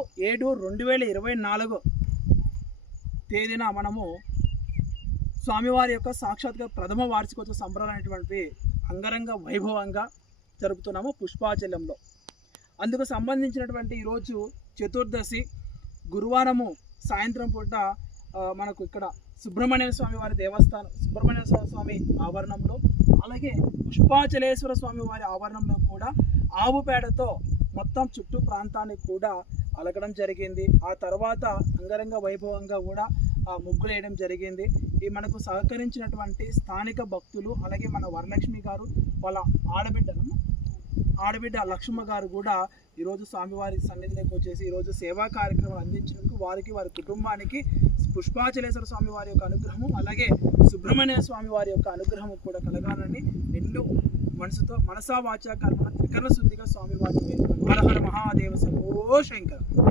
7/2024 తేదీన మనము స్వామివారి యొక్క సాక్షాత్కార ప్రథమ వార్షికోత్సవ సంబరాలు అనేటువంటి అంగరంగ వైభవంగా జరుపుతున్నాము పుష్పాచలంలో. అందుకు సంబంధించినటువంటి ఈరోజు చతుర్దశి గురువారము సాయంత్రం పూట మనకు ఇక్కడ సుబ్రహ్మణ్య స్వామి వారి దేవస్థానం సుబ్రహ్మణ్య స్వామి ఆవరణంలో, అలాగే పుష్పాచలేశ్వర స్వామి వారి ఆవరణంలో కూడా ఆవు పేడతో మొత్తం చుట్టూ ప్రాంతాన్ని కూడా అలగడం జరిగింది. ఆ తర్వాత అంగరంగ వైభవంగా కూడా ముగ్గులు వేయడం జరిగింది. ఈ మనకు సహకరించినటువంటి స్థానిక భక్తులు, అలాగే మన వరలక్ష్మి గారు వాళ్ళ ఆడబిడ్డ లక్ష్మ గారు కూడా ఈరోజు స్వామివారి సన్నిధిలోకి వచ్చేసి ఈరోజు సేవా కార్యక్రమాలు అందించినందుకు వారికి, వారి కుటుంబానికి పుష్పాచలేశ్వర స్వామి వారి యొక్క అనుగ్రహము, అలాగే సుబ్రహ్మణ్య స్వామి వారి యొక్క అనుగ్రహము కూడా కలగాలని నిన్ను మనసా వాచా కర్మణ త్రికరణ శుద్ధిగా స్వామివారి హర హర మహాదేవ శంభో శంకర.